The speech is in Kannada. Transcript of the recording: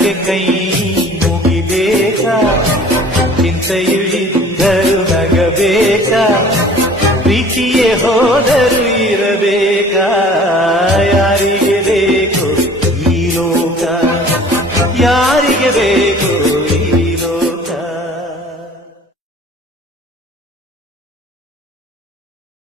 ಮನಕ್ಕೆ ಕೈ ಮುಗಿಬೇಕಾ, ಚಿಂತೆಯು ಇದ್ದರು ನಗಬೇಕಾ, ಪ್ರೀತಿಯೇ ಹೋದರು ಇರಬೇಕಾ, ಯಾರಿಗೆ ಬೇಕು ಈ ಲೋಕ, ಯಾರಿಗೆ ಬೇಕು